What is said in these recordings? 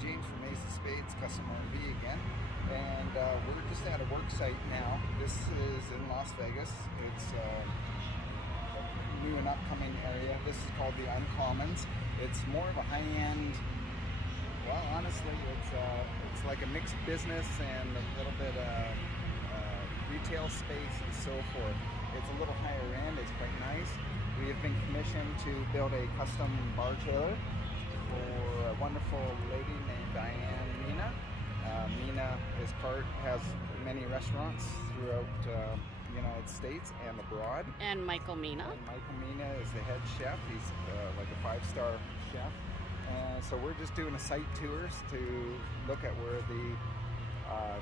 James from Ace of Spades Custom RV again, and we're just at a work site now. This is in Las Vegas. It's a new and upcoming area. This is called the Uncommons. It's more of a high-end. Well, honestly, it's like a mixed business and a little bit of retail space and so forth. It's a little higher end. It's quite nice. We have been commissioned to build a custom bar trailer for a wonderful lady named Diane Mina. Mina has many restaurants throughout the United States and abroad. And Michael Mina. And Michael Mina is the head chef. He's like a 5-star chef. And so we're just doing a site tours to look at where the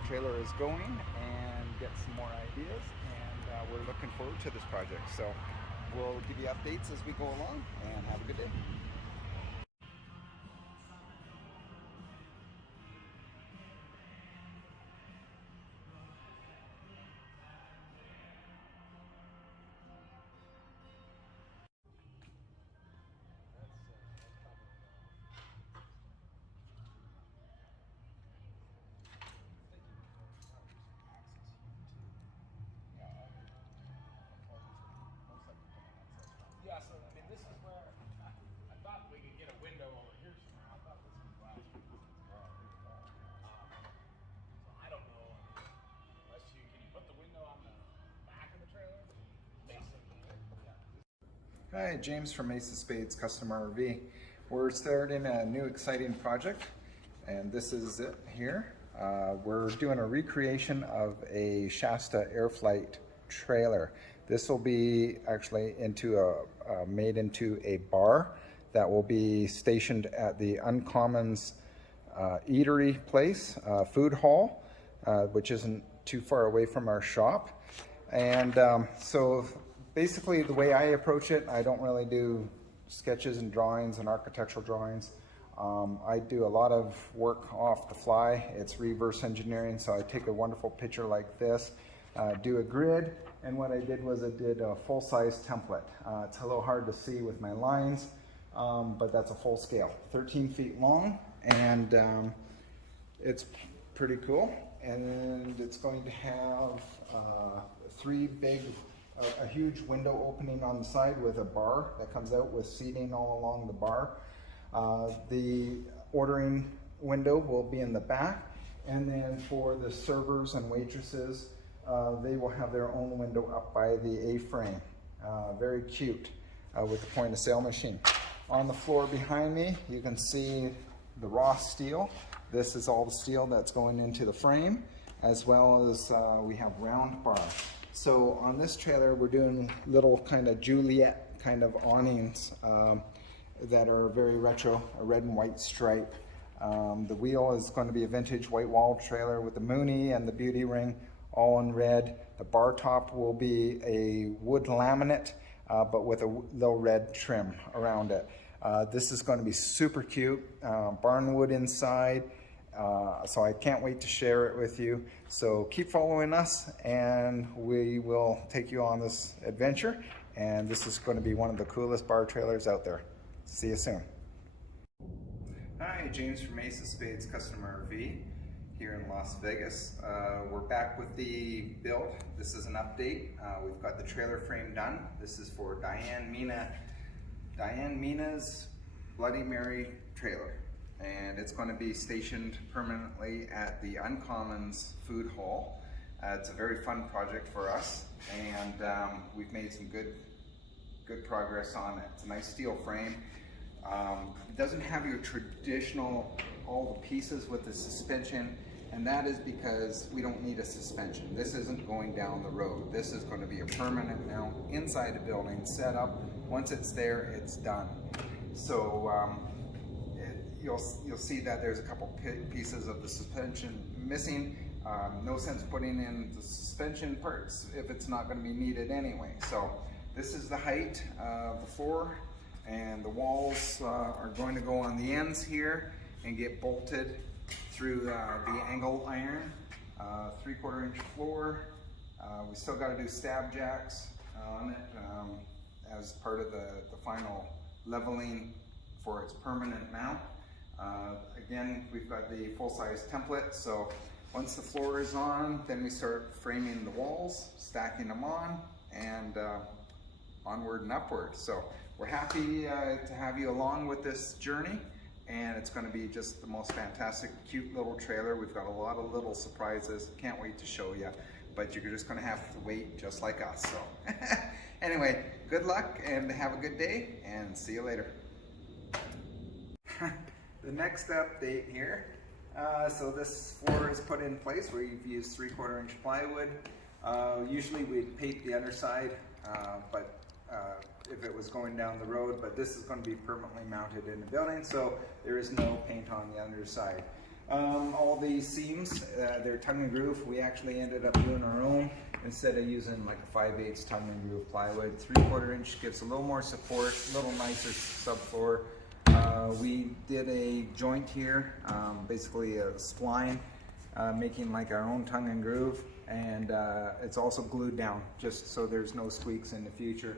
trailer is going and get some more ideas. And we're looking forward to this project. So we'll give you updates as we go along, and have a good day. Yeah, so I mean, this is where I thought we could get a window over here somewhere. I thought this was last week. So I don't know. Unless can you put the window on the back of the trailer? Hi, James from Ace of Spades Custom RV. We're starting a new exciting project, and this is it here. We're doing a recreation of a Shasta Airflight trailer. This will be actually made into a bar that will be stationed at the Uncommons eatery place, food hall, which isn't too far away from our shop. And so basically the way I approach it, I don't really do sketches and drawings and architectural drawings. I do a lot of work off the fly. It's reverse engineering, so I take a wonderful picture like this, do a grid, and what I did was I did a full-size template. It's a little hard to see with my lines, but that's a full scale, 13 feet long, and it's pretty cool. And it's going to have a huge window opening on the side with a bar that comes out with seating all along the bar. The ordering window will be in the back, and then for the servers and waitresses, they will have their own window up by the A-frame. Very cute with the point of sale machine. On the floor behind me, you can see the raw steel. This is all the steel that's going into the frame, as well as we have round bars. So on this trailer, we're doing little kind of Juliet kind of awnings that are very retro, a red and white stripe. The wheel is going to be a vintage white wall trailer with the Mooney and the beauty ring all in red. The bar top will be a wood laminate, but with a little red trim around it. This is going to be super cute, barnwood inside, so I can't wait to share it with you. So keep following us, and we will take you on this adventure, and this is going to be one of the coolest bar trailers out there. See you soon. Hi, James from Ace of Spades Custom RV here in Las Vegas. We're back with the build. This is an update. We've got the trailer frame done. This is for Diane Mina. Diane Mina's Bloody Mary trailer. And it's going to be stationed permanently at the Uncommons food hall. It's a very fun project for us, and we've made some good progress on it. It's a nice steel frame. It doesn't have your traditional, all the pieces with the suspension, and that is because we don't need a suspension. This isn't going down the road. This is going to be a permanent mount inside the building, set up. Once it's there, it's done. So you'll see that there's a couple pieces of the suspension missing. No sense putting in the suspension parts if it's not going to be needed anyway. So this is the height of the floor, and the walls are going to go on the ends here and get bolted through the angle iron. 3/4 inch floor. We still got to do stab jacks on it as part of the final leveling for its permanent mount. Again, we've got the full-size template, so once the floor is on, then we start framing the walls, stacking them on, and onward and upward. So we're happy to have you along with this journey, and it's going to be just the most fantastic, cute little trailer. We've got a lot of little surprises. Can't wait to show you, but you're just going to have to wait just like us. So anyway, good luck and have a good day, and see you later. The next update here, so this floor is put in place. We've used 3/4 inch plywood. Usually we'd paint the underside, but if it was going down the road, but this is going to be permanently mounted in the building, so there is no paint on the underside. All these seams, they're tongue and groove. We actually ended up doing our own instead of using like a 5/8 tongue and groove plywood. 3/4 inch gives a little more support, a little nicer subfloor. We did a joint here, basically a spline, making like our own tongue and groove, and it's also glued down just so there's no squeaks in the future.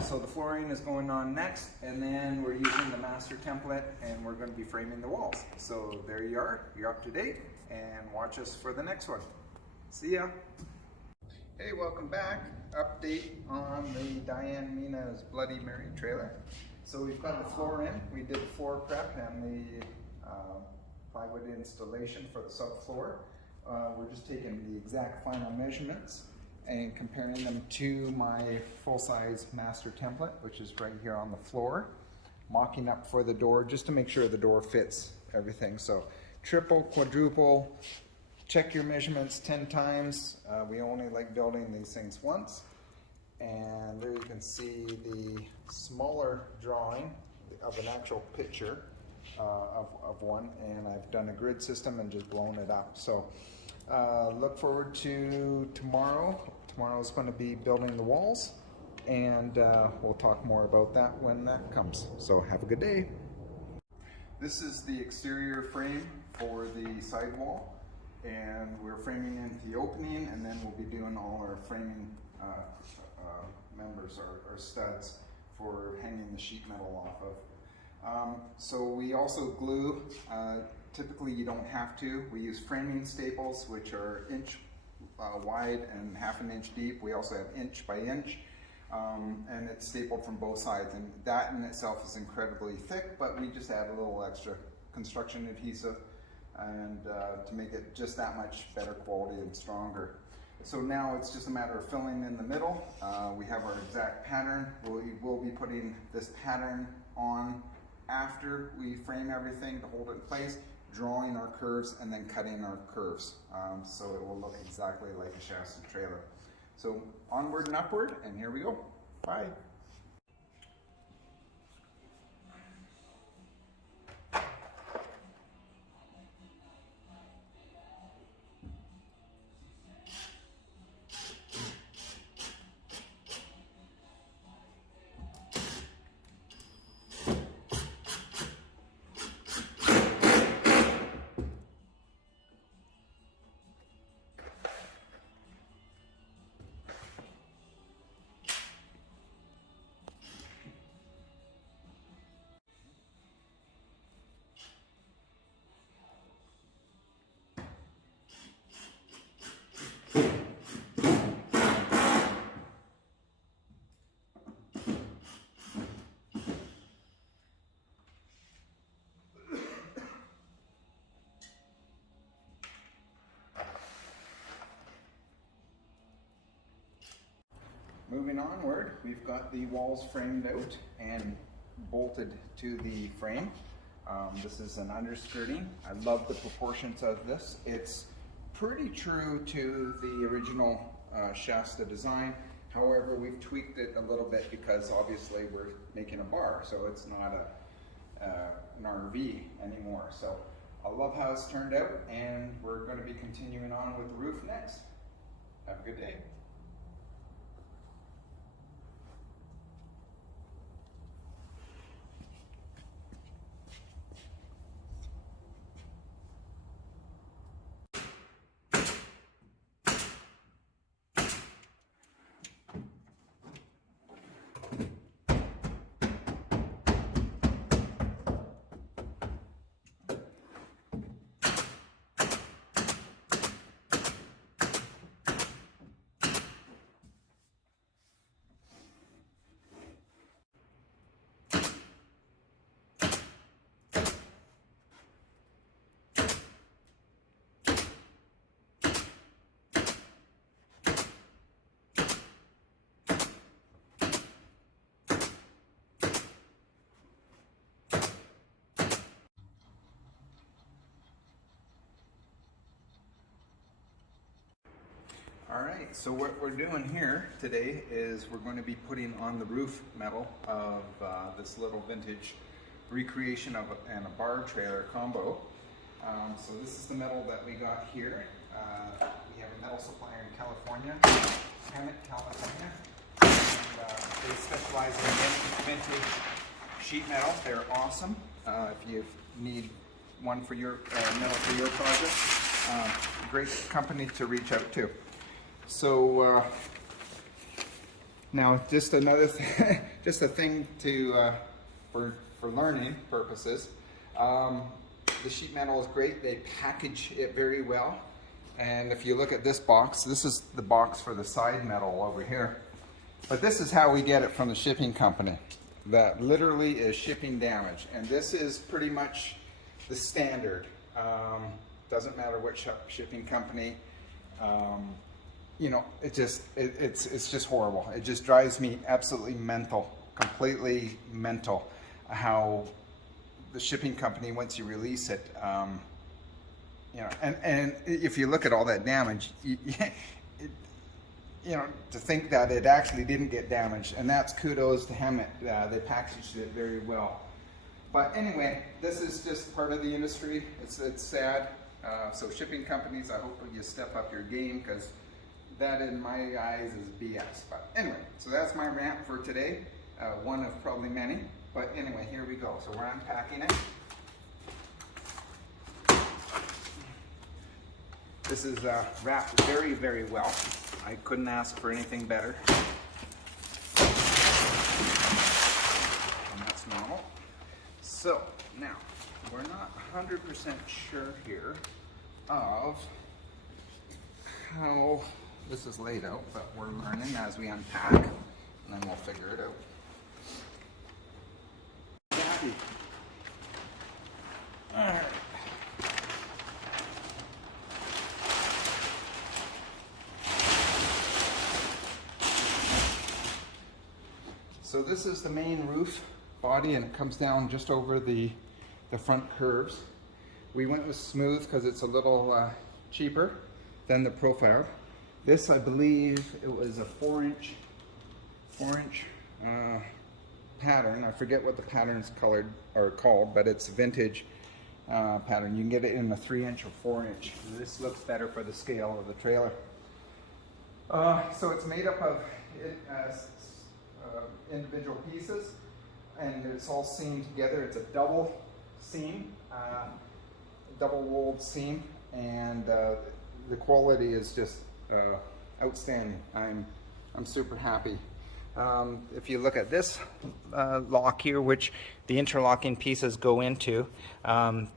So the flooring is going on next, and then we're using the master template, and we're going to be framing the walls. So there you are, you're up to date, and watch us for the next one. See ya. Hey, welcome back. Update on the Diane Mina's Bloody Mary trailer. So we've got the floor in. We did the floor prep and the plywood installation for the subfloor. We're just taking the exact final measurements and comparing them to my full-size master template, which is right here on the floor. Mocking up for the door just to make sure the door fits everything. So triple, quadruple, check your measurements 10 times. We only like building these things once. And there you can see the smaller drawing of an actual picture of one, and I've done a grid system and just blown it up. So look forward to tomorrow. Tomorrow's going to be building the walls, and we'll talk more about that when that comes. So have a good day. This is the exterior frame for the sidewall, and we're framing into the opening, and then we'll be doing all our framing members or studs for hanging the sheet metal off of. So we also glue. Typically you don't have to. We use framing staples, which are inch wide and 1/2 inch deep. We also have inch by inch, and it's stapled from both sides, and that in itself is incredibly thick, but we just add a little extra construction adhesive and to make it just that much better quality and stronger. So now it's just a matter of filling in the middle. We have our exact pattern. We will be putting this pattern on after we frame everything to hold it in place, drawing our curves and then cutting our curves. So it will look exactly like a Shasta trailer. So onward and upward, and here we go. Bye. Moving onward, we've got the walls framed out and bolted to the frame. This is an underskirting. I love the proportions of this. It's pretty true to the original Shasta design. However, we've tweaked it a little bit because obviously we're making a bar, so it's not an RV anymore. So I love how it's turned out, and we're going to be continuing on with the roof next. Have a good day. All right, so what we're doing here today is we're going to be putting on the roof metal of this little vintage recreation of a bar trailer combo. So this is the metal that we got here. We have a metal supplier in California, Hammett, California. And, they specialize in vintage sheet metal. They're awesome. If you need one for your metal for your project, great company to reach out to. So now, just another just a thing to for learning purposes. The sheet metal is great. They package it very well. And if you look at this box, this is the box for the side metal over here. But this is how we get it from the shipping company. That literally is shipping damage. And this is pretty much the standard. Doesn't matter which shipping company. You know, it's just horrible. It just drives me absolutely mental, completely mental, how the shipping company, once you release it, you know, and if you look at all that damage, you know, to think that it actually didn't get damaged, and that's kudos to Hammett. They packaged it very well. But anyway, this is just part of the industry. It's sad. So shipping companies, I hope you step up your game, because that in my eyes is BS. But anyway, so that's my rant for today. One of probably many. But anyway, here we go. So we're unpacking it. This is wrapped very, very well. I couldn't ask for anything better. And that's normal. So now, we're not 100% sure here of how this is laid out, but we're learning as we unpack, and then we'll figure it out. All right. So this is the main roof body, and it comes down just over the front curves. We went with smooth because it's a little cheaper than the profile. This, I believe, it was a 4-inch pattern. I forget what the pattern's called, but it's a vintage pattern. You can get it in a 3-inch or 4-inch. This looks better for the scale of the trailer. So it's made up of individual pieces, and it's all seamed together. It's a double seam, double rolled seam, and the quality is just outstanding. I'm super happy. If you look at this lock here, which the interlocking pieces go into,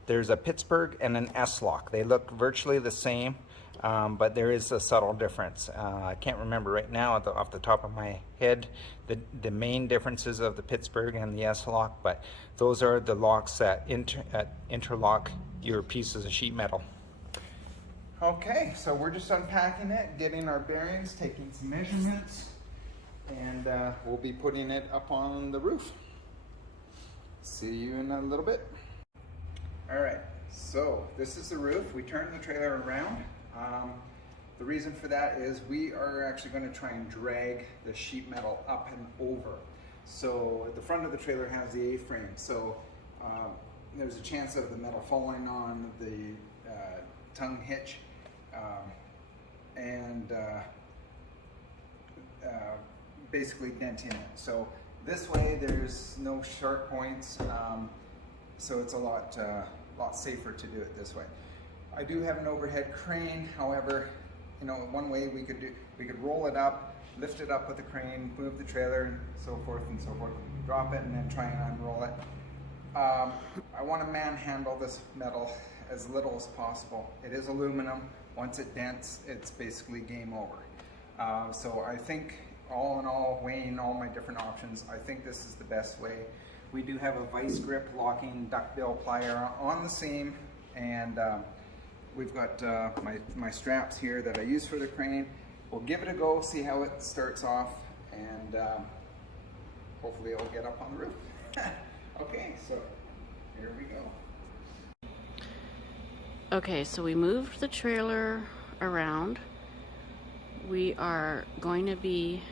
there's a Pittsburgh and an S lock. They look virtually the same, but there is a subtle difference. I can't remember right now off the top of my head the main differences of the Pittsburgh and the S lock, but those are the locks that interlock your pieces of sheet metal. Okay, so we're just unpacking it, getting our bearings, taking some measurements, and we'll be putting it up on the roof. See you in a little bit. All right, so this is the roof. We turned the trailer around. The reason for that is we are actually going to try and drag the sheet metal up and over. So the front of the trailer has the A-frame, so there's a chance of the metal falling on the tongue hitch and basically denting it. So this way there's no sharp points, so it's a lot safer to do it this way. I do have an overhead crane. However, you know, one way we could roll it up, lift it up with the crane, move the trailer, and so forth and so forth. Drop it and then try and unroll it. I want to manhandle this metal as little as possible. It is aluminum. Once it dents, it's basically game over. So I think, all in all, weighing all my different options, I think this is the best way. We do have a vice grip locking duckbill plier on the seam, and we've got my straps here that I use for the crane. We'll give it a go, see how it starts off, and hopefully it'll get up on the roof. Okay, so here we go. Okay, so we moved the trailer around. we are going to be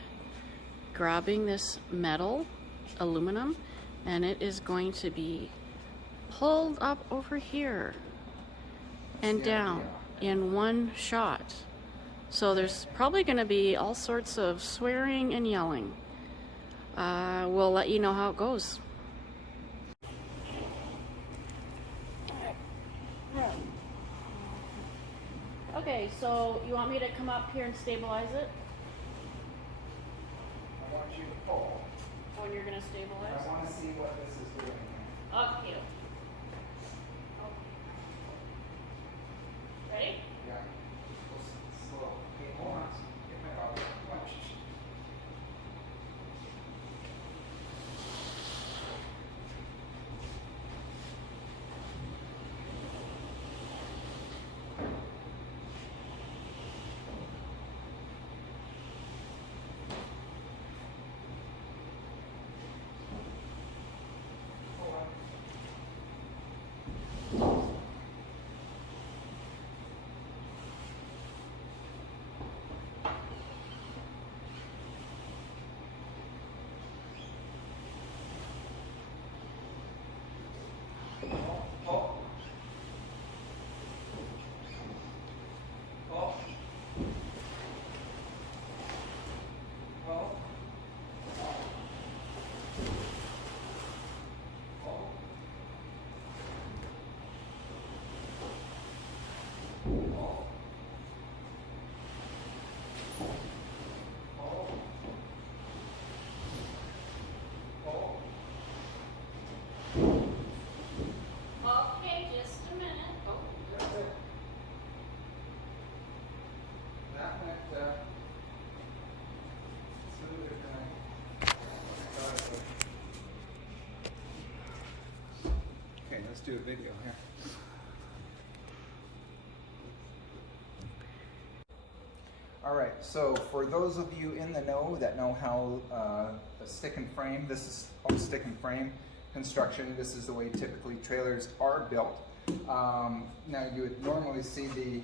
grabbing this metal, aluminum, and it is going to be pulled up over here and down in one shot. So there's probably going to be all sorts of swearing and yelling. We'll let you know how it goes. Okay, so you want me to come up here and stabilize it? I want you to pull. When you're going to stabilize? I want to see what this is doing. Okay. Ready? Yeah. Slow. Okay, hold on. Get my dog. Watch. Okay, just a minute. Oh, That's it. That went smoother than I thought it would. Okay, let's do a video here. All right, so for those of you in the know that know how a stick and frame, this is called stick and frame construction. This is the way typically trailers are built. Now you would normally see the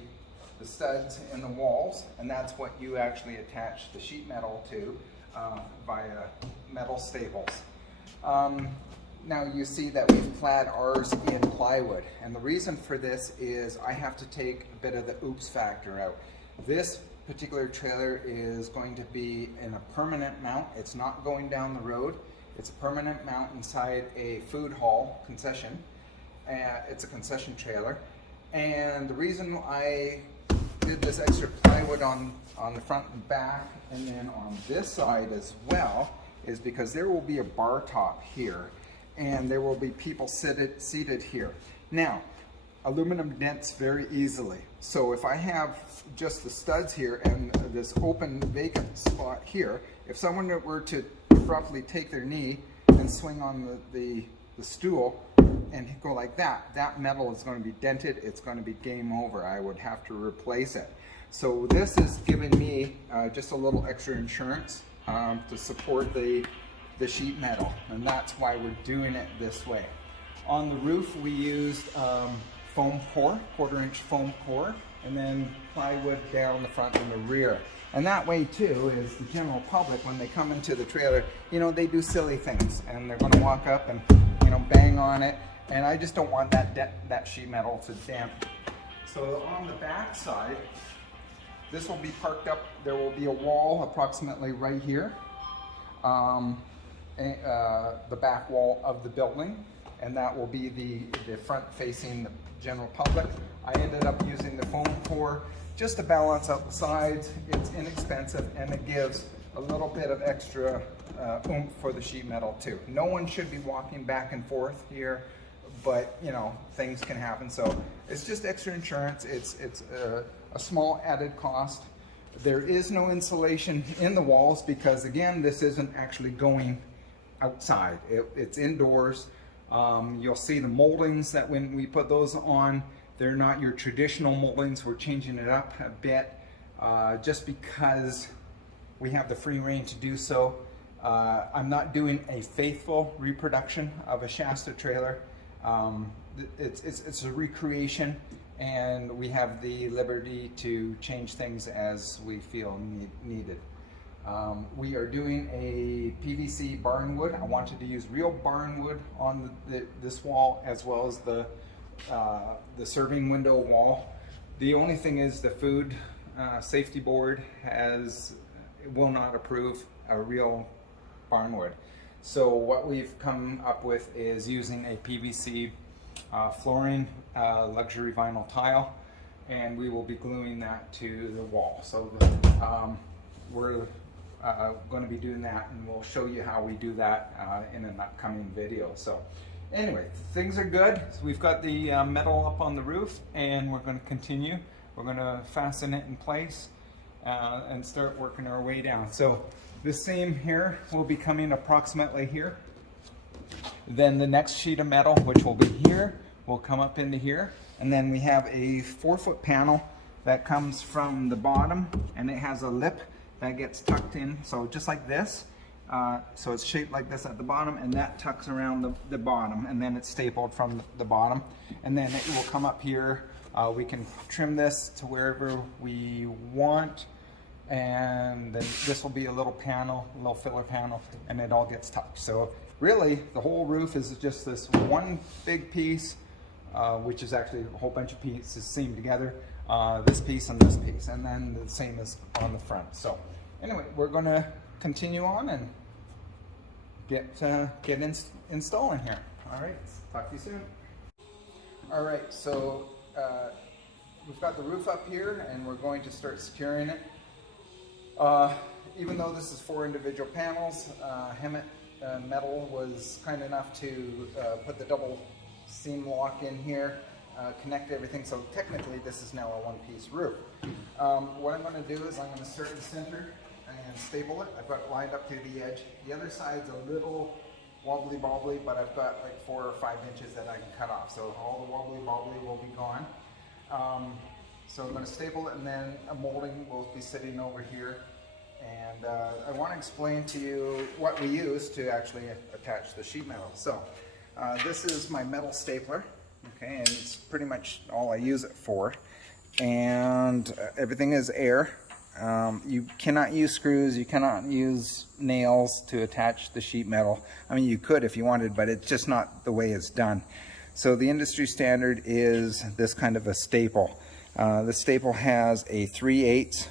studs in the walls, and that's what you actually attach the sheet metal to via metal staples. Now you see that we've clad ours in plywood, and the reason for this is I have to take a bit of the oops factor out. This particular trailer is going to be in a permanent mount. It's not going down the road. It's a permanent mount inside a food hall concession. It's a concession trailer, and the reason I did this extra plywood on the front and back and then on this side as well is because there will be a bar top here and there will be people seated here. Now, aluminum dents very easily. So if I have just the studs here and this open vacant spot here, if someone were to abruptly take their knee and swing on the stool and go like that, that metal is going to be dented. It's going to be game over. I would have to replace it. So this is giving me just a little extra insurance to support the sheet metal, and that's why we're doing it this way. On the roof we used foam core, 1/4-inch foam core, and then plywood down the front and the rear. And that way too is the general public, when they come into the trailer, you know, they do silly things and they're going to walk up and, you know, bang on it, and I just don't want that sheet metal to dent. So on the back side, this will be parked up. There will be a wall approximately right here, the back wall of the building, and that will be the front facing the general public. I ended up using the foam core just to balance out the sides. It's inexpensive and it gives a little bit of extra oomph for the sheet metal too. No one should be walking back and forth here, but you know, things can happen. So it's just extra insurance. It's a small added cost. There is no insulation in the walls because again, this isn't actually going outside. It's indoors. You'll see the moldings that when we put those on, they're not your traditional moldings. We're changing it up a bit just because we have the free reign to do so. I'm not doing a faithful reproduction of a Shasta trailer. It's a recreation, and we have the liberty to change things as we feel needed. We are doing a PVC barn wood. I wanted to use real barn wood on this wall, as well as the serving window wall. The only thing is the food safety board will not approve a real barn wood. So what we've come up with is using a PVC flooring luxury vinyl tile, and we will be gluing that to the wall. So we're going to be doing that, and we'll show you how we do that in an upcoming video. So anyway, things are good. So we've got the metal up on the roof, and we're going to continue. We're going to fasten it in place and start working our way down. So the seam here will be coming approximately here. Then the next sheet of metal, which will be here, will come up into here. And then we have a 4-foot panel that comes from the bottom, and it has a lip that gets tucked in, so just like this. So it's shaped like this at the bottom, and that tucks around the bottom, and then it's stapled from the bottom. And then it will come up here. We can trim this to wherever we want, and then this will be a little panel, a little filler panel, and it all gets tucked. So really, the whole roof is just this one big piece, which is actually a whole bunch of pieces seamed together. This piece and this piece, and then the same as on the front. So anyway, we're going to continue on and get installing here. All right, talk to you soon. All right, so we've got the roof up here, and we're going to start securing it. Even though this is 4 individual panels, Hemet Metal was kind enough to put the double seam lock in here, connect everything, so technically this is now a one-piece roof. What I'm going to do is I'm going to start in the center and staple it. I've got it lined up to the edge. The other side's a little wobbly, but I've got like 4 or 5 inches that I can cut off, so all the wobbly will be gone. So I'm going to staple it, and then a molding will be sitting over here. And I want to explain to you what we use to actually attach the sheet metal. So this is my metal stapler, okay, and it's pretty much all I use it for. And everything is air. You cannot use screws, you cannot use nails to attach the sheet metal. I mean, you could if you wanted, but it's just not the way it's done. So the industry standard is this kind of a staple. The staple has a 3/8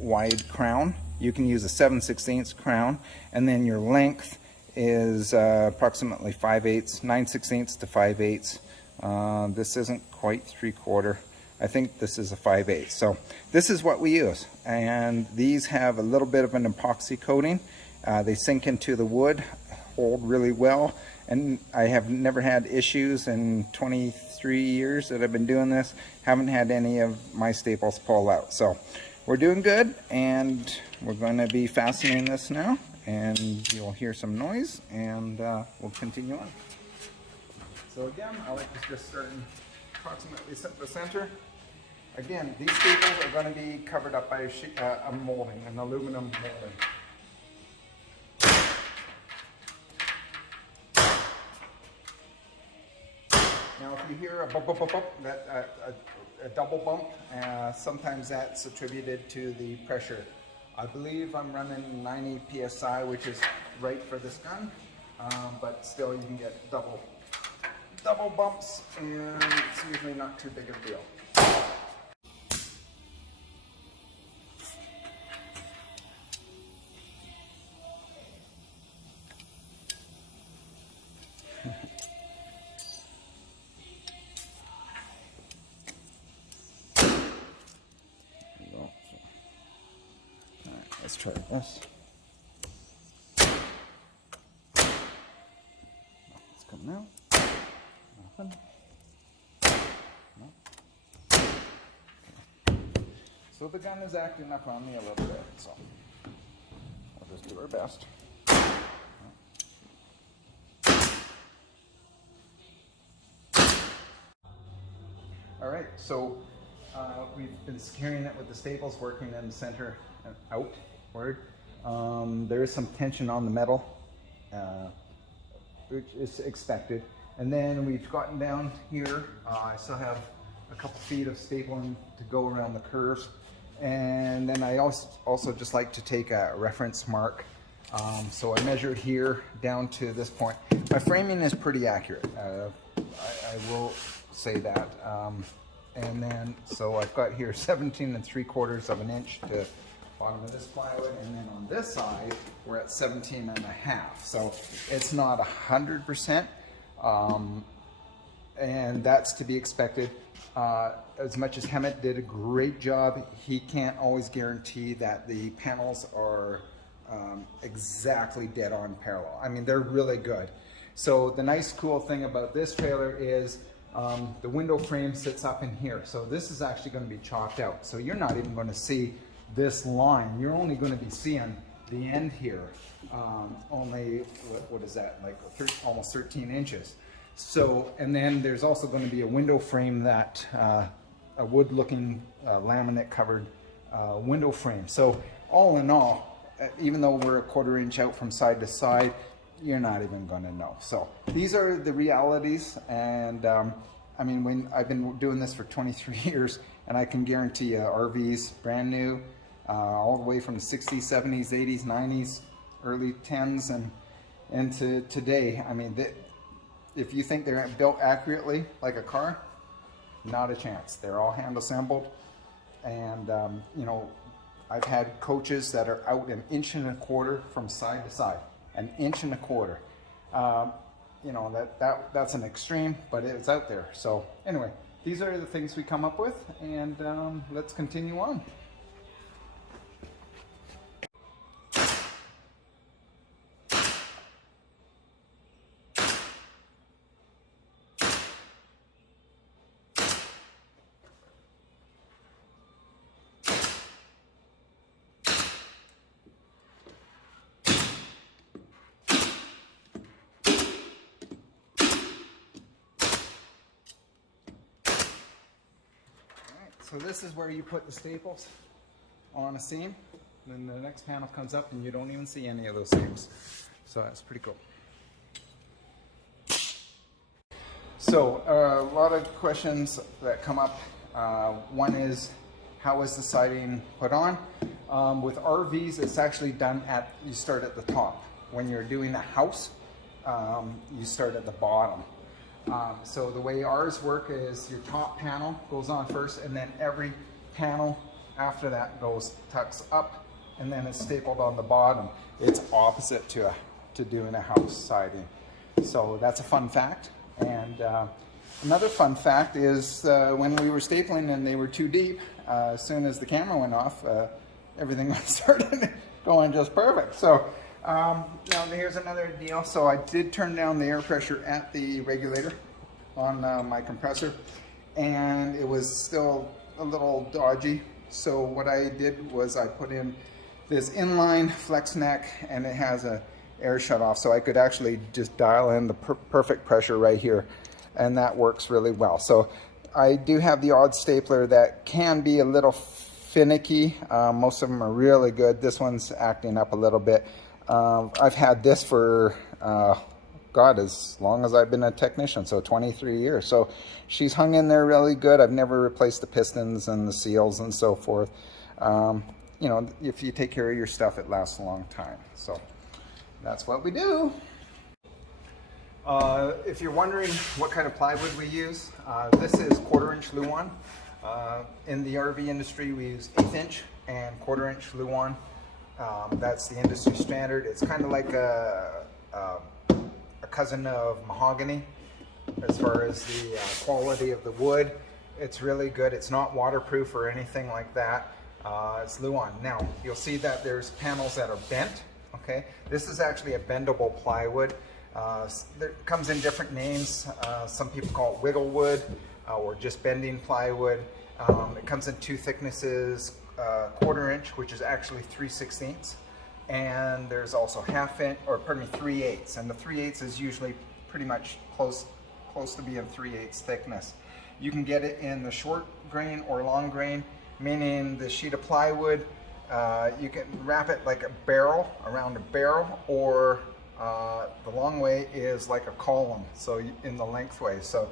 wide crown. You can use a 7/16 crown, and then your length is approximately 5/8, 9/16 to 5/8. This isn't quite 3/4. I think this is a 5/8. So this is what we use, and these have a little bit of an epoxy coating. They sink into the wood, hold really well, and I have never had issues in 23 years that I've been doing this. Haven't had any of my staples pull out. So we're doing good, and we're going to be fastening this now, and you'll hear some noise, and we'll continue on. So again, I like to just start in approximately the center. Again, these staples are going to be covered up by a molding, an aluminum molding. Now, if you hear a bump, a double bump, sometimes that's attributed to the pressure. I believe I'm running 90 psi, which is right for this gun, but still you can get double bumps, and it's usually not too big of a deal. Let's try this. Nothing's coming out. Nothing. No. Okay. So the gun is acting up on me a little bit, so we'll just do our best. All right, so we've been securing it with the staples working in the center and outward. There is some tension on the metal, which is expected. And then we've gotten down here. I still have a couple feet of stapling to go around the curves. And then I also just like to take a reference mark. So I measure here down to this point. My framing is pretty accurate. I will say that. And then, so I've got here 17 3/4 of an inch to bottom of this plywood, and then on this side we're at 17 1/2. So it's not 100%, and that's to be expected. As much as Hemet did a great job, he can't always guarantee that the panels are exactly dead on parallel. I mean, they're really good. So the nice cool thing about this trailer is the window frame sits up in here. So this is actually going to be chalked out. So you're not even going to see this line. You're only going to be seeing the end here. Only, what is that, like almost 13 inches. So, and then there's also going to be a window frame that, a wood looking laminate covered window frame. So all in all, even though we're a 1/4 inch out from side to side, you're not even going to know. So these are the realities. And I mean, when I've been doing this for 23 years, and I can guarantee you RVs, brand new, all the way from the 60s, 70s, 80s, 90s, early 10s, and into today. I mean, if you think they're built accurately like a car, not a chance. They're all hand assembled. And you know, I've had coaches that are out 1 1/4 inch from side to side, 1 1/4 inch. You know, that's an extreme, but it's out there. So anyway, these are the things we come up with, and let's continue on. So this is where you put the staples on a seam. Then the next panel comes up and you don't even see any of those seams. So that's pretty cool. So a lot of questions that come up. One is, how is the siding put on? With RVs, it's actually done you start at the top. When you're doing a house, you start at the bottom. So the way ours work is your top panel goes on first, and then every panel after that tucks up, and then it's stapled on the bottom. It's opposite to doing a house siding. So that's a fun fact. And another fun fact is when we were stapling and they were too deep, as soon as the camera went off, everything started going just perfect. So now here's another deal. So I did turn down the air pressure at the regulator on my compressor, and it was still a little dodgy. So what I did was I put in this inline flex neck, and it has a air shut off, so I could actually just dial in the perfect pressure right here, and that works really well. So I do have the odd stapler that can be a little finicky. Most of them are really good. This one's acting up a little bit. I've had this for God, as long as I've been a technician, so 23 years. So she's hung in there really good. I've never replaced the pistons and the seals and so forth. You know, if you take care of your stuff, it lasts a long time. So that's what we do. If you're wondering what kind of plywood we use, this is 1/4 inch Luan. In the RV industry, we use 1/8 inch and 1/4 inch Luan. That's the industry standard. It's kind of like a cousin of mahogany as far as the quality of the wood. It's really good. It's not waterproof or anything like that. It's Luan. Now, you'll see that there's panels that are bent. Okay, this is actually a bendable plywood. It comes in different names. Some people call it wiggle wood or just bending plywood. It comes in 2 thicknesses, 1/4 inch, which is actually 3/16, and there's also 1/2 inch, or pardon me, 3/8, and the 3/8 is usually pretty much close to being 3/8 thickness. You can get it in the short grain or long grain, meaning the sheet of plywood, you can wrap it like a barrel, around a barrel, or the long way is like a column, so in the lengthway. So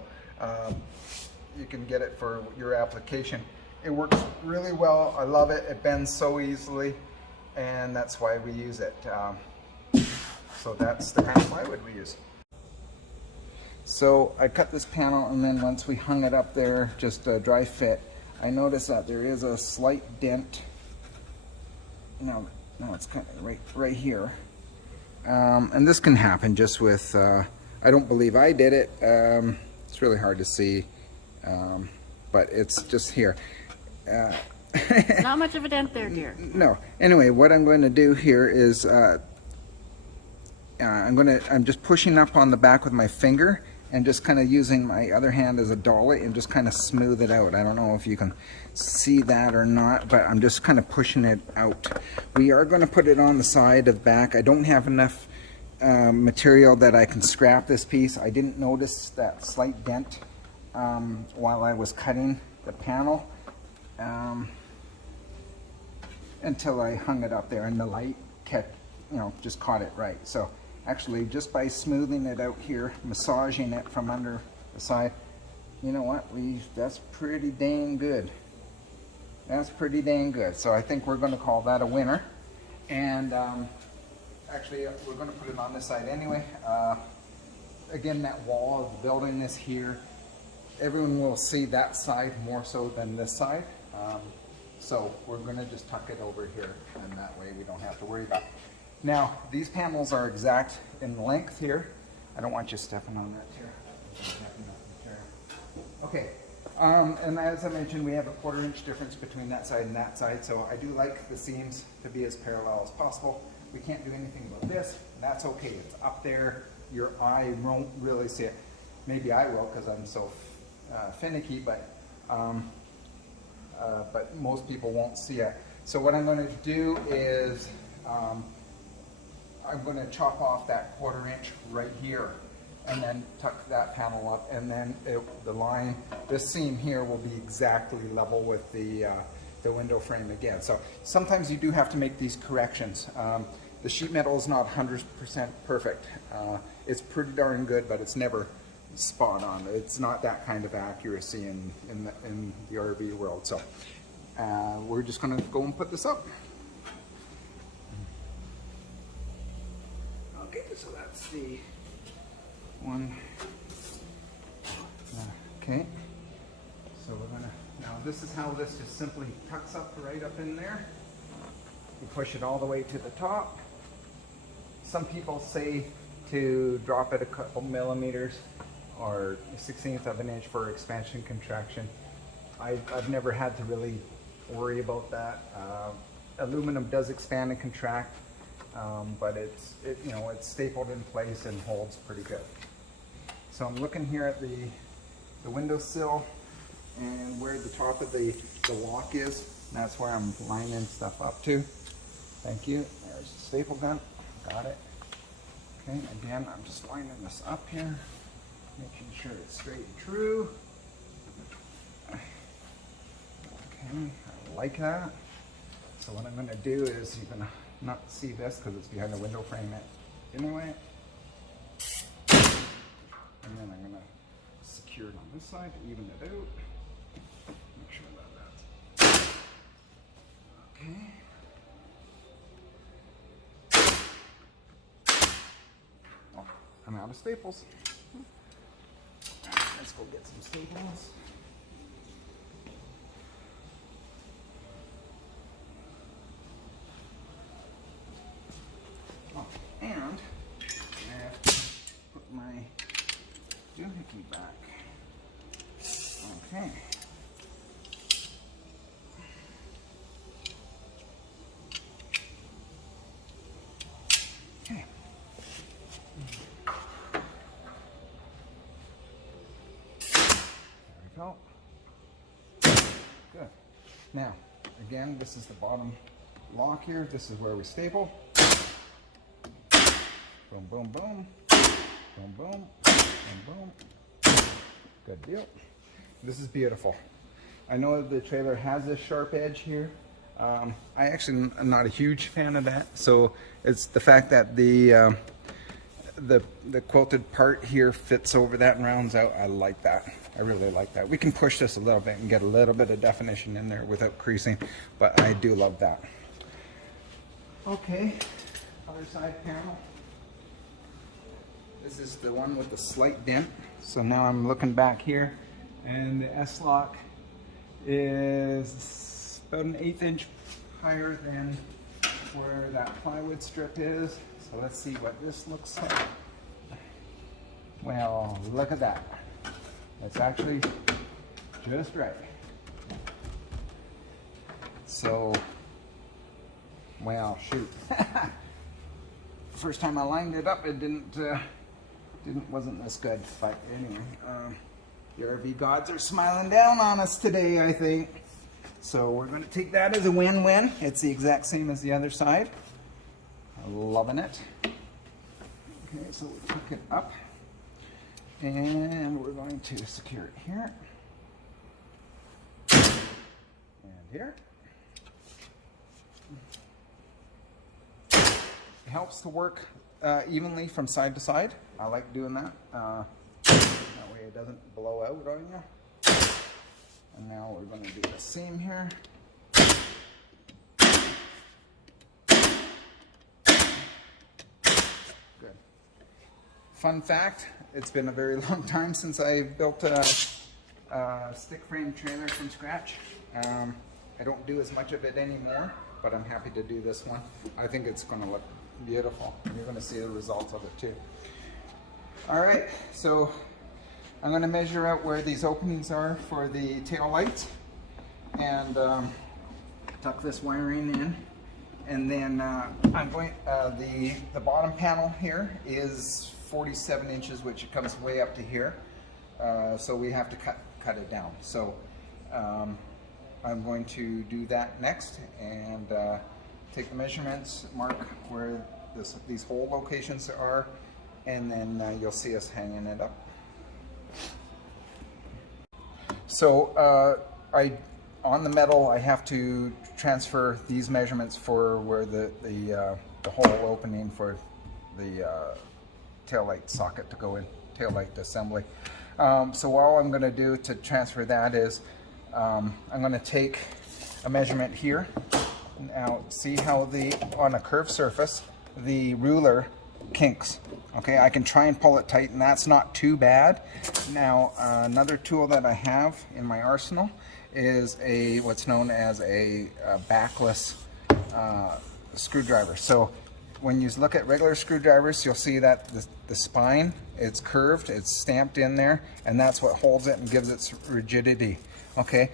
you can get it for your application. It works really well. I love it. It bends so easily, and that's why we use it. So that's the kind of plywood we use. So I cut this panel, and then once we hung it up there, just a dry fit, I noticed that there is a slight dent. No, it's kind of right here. And this can happen just with, I don't believe I did it. It's really hard to see, but it's just here. Not much of a dent there, dear. No. Anyway, what I'm going to do here is I'm just pushing up on the back with my finger and just kind of using my other hand as a dolly and just kind of smooth it out. I don't know if you can see that or not, but I'm just kind of pushing it out. We are going to put it on the side of the back. I don't have enough material that I can scrap this piece. I didn't notice that slight dent while I was cutting the panel until I hung it up there, and the light kept, just caught it right. So actually, just by smoothing it out here, massaging it from under the side, you know what, that's pretty dang good. That's pretty dang good. So I think we're going to call that a winner. And actually, we're going to put it on this side anyway. Again, that wall of the building is here. Everyone will see that side more so than this side. So we're going to just tuck it over here, and that way we don't have to worry about it. Now, these panels are exact in length here. I don't want you stepping on that chair. Okay, and as I mentioned, we have a 1/4 inch difference between that side and that side, so I do like the seams to be as parallel as possible. We can't do anything about this, and that's okay. It's up there. Your eye won't really see it. Maybe I will, because I'm so finicky, but most people won't see it. So what I'm going to do is I'm going to chop off that 1/4 inch right here, and then tuck that panel up, and then the line, this seam here will be exactly level with the window frame again. So sometimes you do have to make these corrections. The sheet metal is not 100% perfect. It's pretty darn good, but it's never spot on. It's not that kind of accuracy in the RV world. So we're just going to go and put this up. Okay, so that's the one. Okay, so we're gonna, now this is how this just simply tucks up right up in there. You push it all the way to the top. Some people say to drop it a couple millimeters or 1/16 of an inch for expansion contraction. I've never had to really worry about that. Aluminum does expand and contract. But it's stapled in place and holds pretty good. So I'm looking here at the windowsill and where the top of the lock is. That's where I'm lining stuff up to. Thank you. There's the staple gun. Got it. Okay, again, I'm just lining this up here, making sure it's straight and true. Okay, I like that. So what I'm going to do is, you're going to not see this because it's behind the window frame anyway. And then I'm going to secure it on this side to even it out. Make sure that that's okay. Oh, I'm out of staples. Let's go get some staples. And I have to put my doohickey back. Okay. Okay. There we go. Good. Now, again, this is the bottom lock here. This is where we staple. Boom, boom, boom. Boom, boom. Boom, boom. Good deal. This is beautiful. I know the trailer has this sharp edge here. I actually am not a huge fan of that. So it's the fact that the quilted part here fits over that and rounds out. I like that. I really like that. We can push this a little bit and get a little bit of definition in there without creasing, but I do love that. Okay, other side panel. This is the one with the slight dent. So now I'm looking back here, and the S-lock is about an 1/8 inch higher than where that plywood strip is. So let's see what this looks like. Well, look at that. That's actually just right. So, well, shoot. First time I lined it up, it wasn't this good. But anyway, the RV gods are smiling down on us today, I think. So we're going to take that as a win-win. It's the exact same as the other side. I'm loving it. Okay, so we pick it up, and we're going to secure it here and here. It helps to work evenly from side to side. I like doing that. That way it doesn't blow out on you. And now we're going to do the seam here. Good. Fun fact, it's been a very long time since I built a stick frame trailer from scratch. I don't do as much of it anymore, but I'm happy to do this one. I think it's going to look beautiful. You're going to see the results of it too. All right, so I'm going to measure out where these openings are for the tail lights, and tuck this wiring in, and then I'm going. The bottom panel here is 47 inches, which comes way up to here, so we have to cut it down. So I'm going to do that next, and take the measurements, mark where these hole locations are, and then you'll see us hanging it up. So on the metal, I have to transfer these measurements for where the hole opening for the tail light socket to go in, tail light assembly. So all I'm going to do to transfer that is I'm going to take a measurement here. Now see how on a curved surface the ruler kinks. Okay, I can try and pull it tight, and that's not too bad. Now another tool that I have in my arsenal is what's known as a backless screwdriver. So when you look at regular screwdrivers, you'll see that the spine, it's curved, it's stamped in there, and that's what holds it and gives it rigidity. Okay,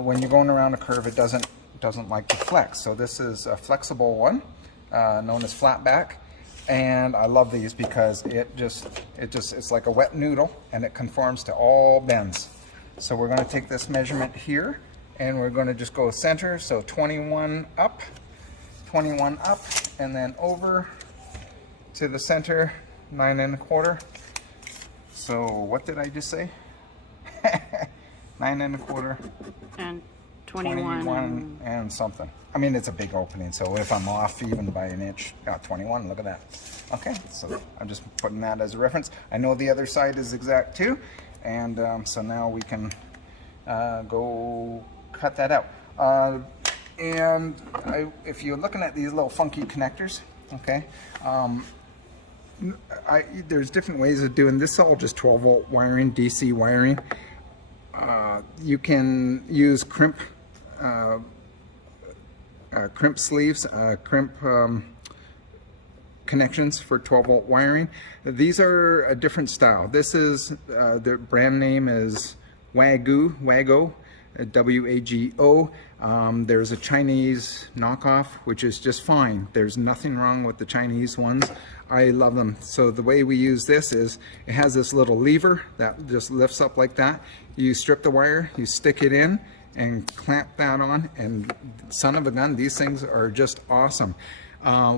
when you're going around a curve, it doesn't like to flex. So this is a flexible one, known as flat back. And I love these because it's like a wet noodle, and it conforms to all bends. So we're going to take this measurement here, and we're going to just go center. So 21 up, and then over to the center, 9 1/4. So what did I just say? 9 1/4. And 21 and something. I mean, it's a big opening, so if I'm off even by an inch, 21, look at that. Okay, so I'm just putting that as a reference. I know the other side is exact too, and so now we can go cut that out. If you're looking at these little funky connectors, okay, there's different ways of doing this. All just 12-volt wiring, DC wiring. You can use crimp sleeves, crimp connections for 12-volt wiring. These are a different style. This is their brand name is Wago, W-A-G-O. There's a Chinese knockoff, which is just fine. There's nothing wrong with the Chinese ones. I love them. So the way we use this is it has this little lever that just lifts up like that. You strip the wire, you stick it in, and clamp that on, and son of a gun, these things are just awesome.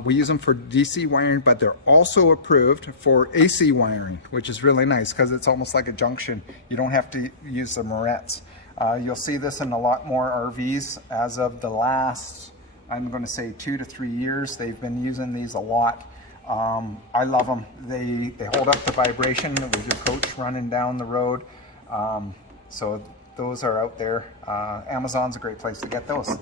We use them for DC wiring, but they're also approved for AC wiring, which is really nice because it's almost like a junction. You don't have to use the morettes. You'll see this in a lot more RVs as of the last, I'm going to say 2 to 3 years. They've been using these a lot. I love them. They hold up the vibration with your coach running down the road. So those are out there. Amazon's a great place to get those,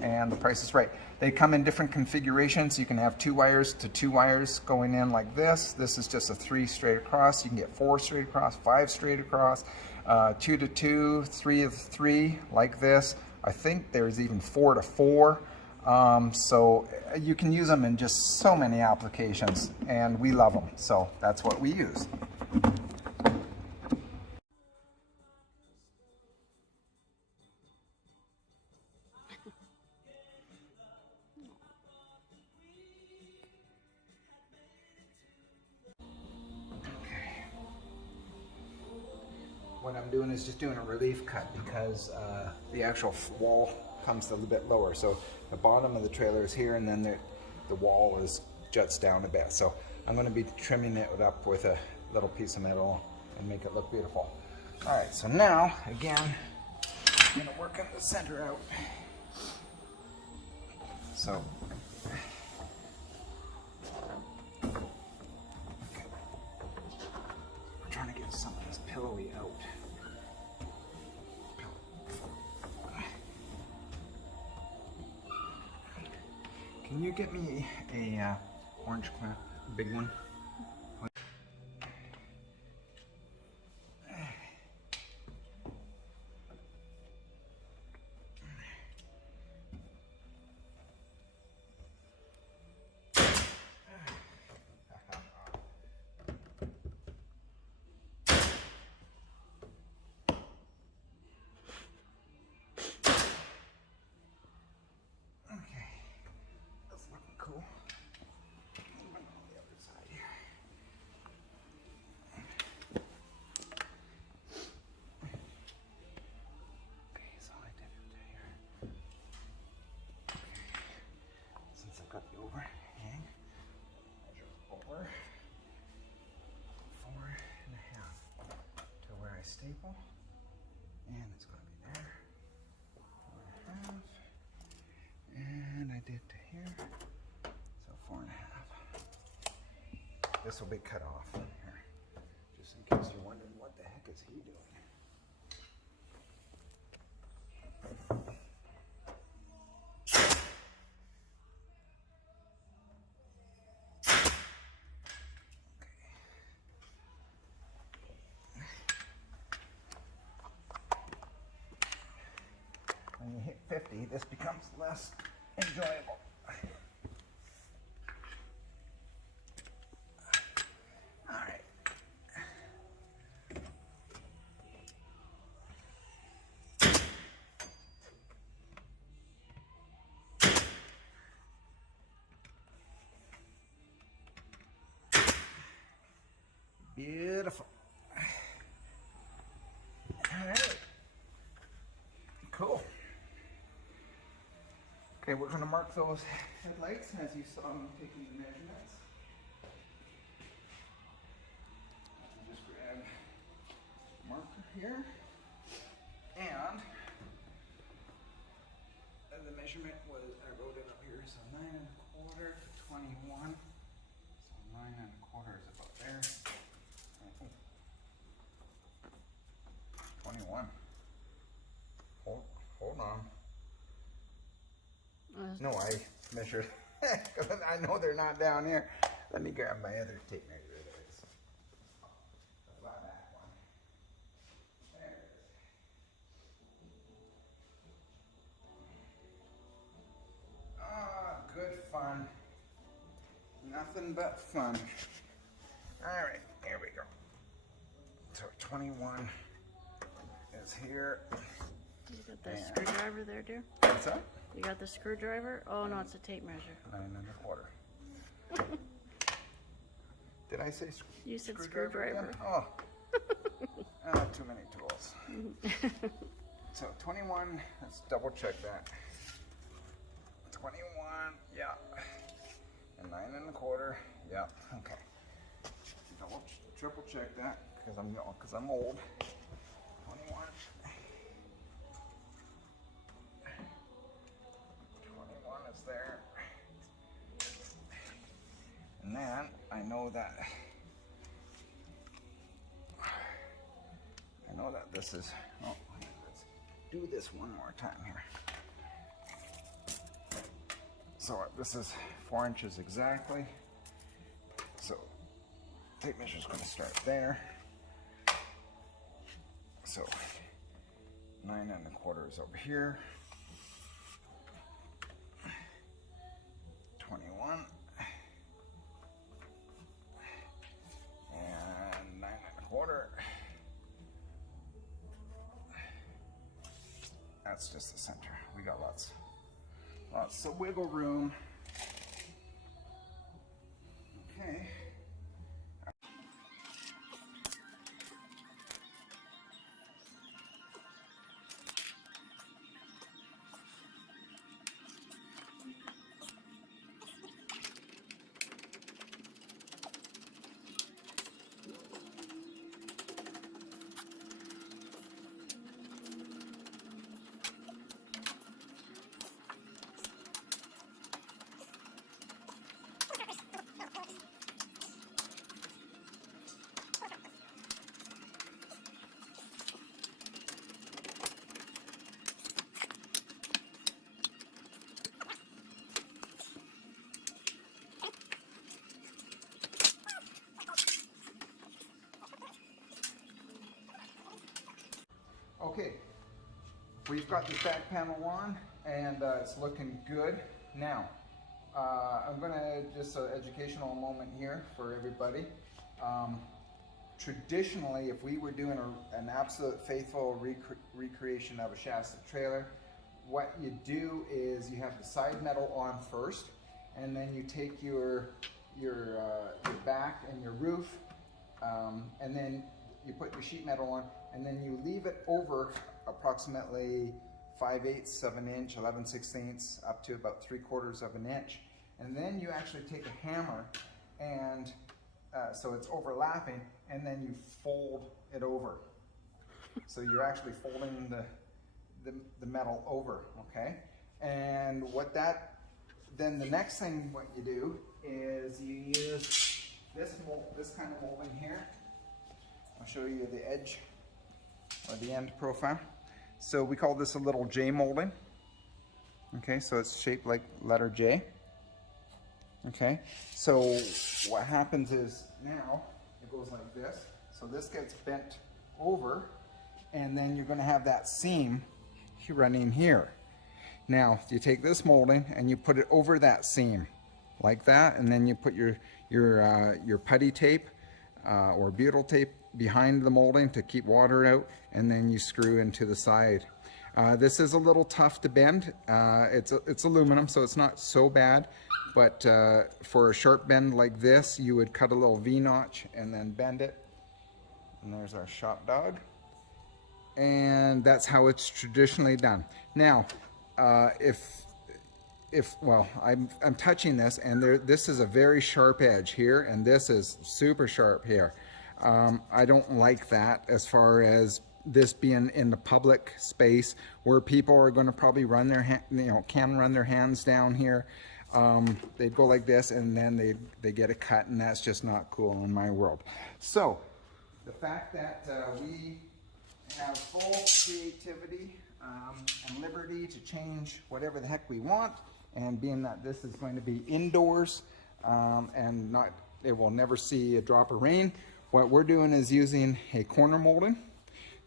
and the price is right. They come in different configurations. You can have 2 wires to 2 wires going in like this. This is just a 3 straight across. You can get 4 straight across, 5 straight across, 2 to 2, 3 to 3 like this. I think there's even 4 to 4. So you can use them in just so many applications, and we love them. So that's what we use. What I'm doing is just doing a relief cut because the actual wall comes a little bit lower. So the bottom of the trailer is here, and then the wall juts down a bit. So I'm going to be trimming it up with a little piece of metal and make it look beautiful. All right, so now again, I'm going to work in the center out. So okay. We're trying to get some of this pillowy out. Can you get me a orange clamp, big one? Got the overhang, measure over 4.5 to where I staple, and it's going to be there, 4.5, and I did to here, so 4.5. This will be cut off from here, just in case you're wondering what the heck is he doing. When you hit 50, this becomes less enjoyable. All right. Beautiful. All right. Cool. Okay, we're going to mark those headlights as you saw me taking the measurements. Just grab a marker here, and the measurement was, I wrote it up here, so 9.25 to 21. So 9.25 is about there. 21. Hold on. No, I measured. I know they're not down here. Let me grab my other tape measure. There it is. That one. There it is. Ah, good fun. Nothing but fun. All right, here we go. So 21 is here. You got the screwdriver there, dear? What's that? You got the screwdriver? Oh no, it's a tape measure. 9.25. Did I say You said screwdriver? screwdriver. Oh, too many tools. So 21, let's double check that. 21, yeah. And 9.25, yeah. Okay. Triple check that because I'm old. 21. 21 is there. And then I know that this is, oh, let's do this one more time here. So this is 4 inches exactly. So tape measure is going to start there. So 9 1/4 is over here. 21. And 9 1/4. That's just the center. We got lots of wiggle room. Okay. Okay, we've got the back panel on and it's looking good. Now, I'm gonna just an educational moment here for everybody. Traditionally, if we were doing an absolute faithful recreation of a Shasta trailer, what you do is you have the side metal on first, and then you take your back and your roof, and then you put your sheet metal on, and then you leave it over approximately 5/8 of an inch, 11/16 up to about 3/4 of an inch. And then you actually take a hammer and so it's overlapping, and then you fold it over. So you're actually folding the metal over, okay? And then the next thing what you do is you use this kind of molding here. I'll show you the edge or the end profile. So we call this a little J molding. Okay, so it's shaped like letter J. Okay, so what happens is now it goes like this. So this gets bent over, and then you're going to have that seam running here. Now you take this molding and you put it over that seam like that, and then you put your putty tape or butyl tape behind the molding to keep water out, and then you screw into the side. This is a little tough to bend. It's aluminum, so it's not so bad, but for a sharp bend like this, you would cut a little V-notch and then bend it. And there's our shop dog. And that's how it's traditionally done. Now, well, I'm touching this, and this is a very sharp edge here, and this is super sharp here. I don't like that as far as this being in the public space where people are going to probably run their can run their hands down here. They'd go like this, and then they get a cut, and that's just not cool in my world. So the fact that we have full creativity and liberty to change whatever the heck we want, and being that this is going to be indoors and it will never see a drop of rain, what we're doing is using a corner molding.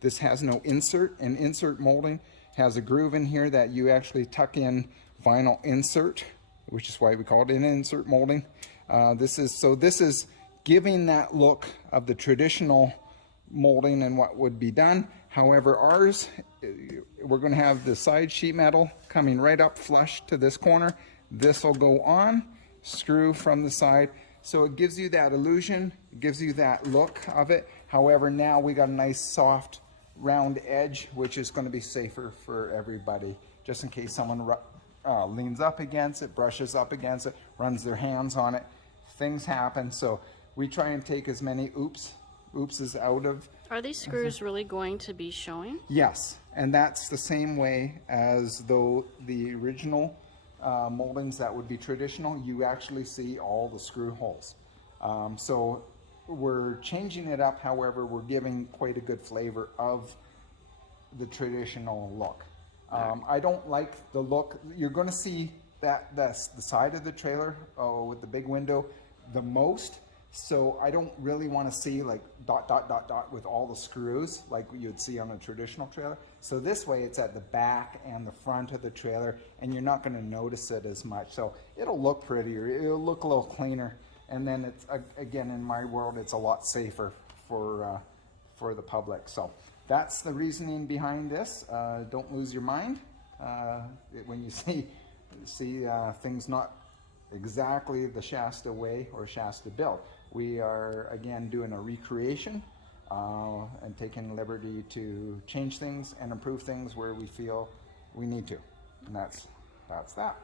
This has no insert, and insert molding has a groove in here that you actually tuck in vinyl insert, which is why we call it an insert molding. This is giving that look of the traditional molding and what would be done. However, ours, we're going to have the side sheet metal coming right up flush to this corner. This will go on, screw from the side. So it gives you that illusion, it gives you that look of it. However, now we got a nice soft round edge, which is going to be safer for everybody, just in case someone leans up against it, brushes up against it, runs their hands on it. Things happen, so we try and take as many oopses out of. Are these screws really going to be showing? Yes, and that's the same way as though the original moldings that would be traditional. You actually see all the screw holes. So we're changing it up. However, we're giving quite a good flavor of the traditional look. I don't like the look. You're going to see that the side of the trailer with the big window the most. So I don't really want to see like dot, dot, dot, dot with all the screws like you'd see on a traditional trailer. So this way it's at the back and the front of the trailer, and you're not going to notice it as much. So it'll look prettier. It'll look a little cleaner. And then it's, again, in my world, it's a lot safer for the public. So that's the reasoning behind this. Don't lose your mind when you see things not exactly the Shasta way or Shasta build. We are, again, doing a recreation and taking liberty to change things and improve things where we feel we need to. And that's that.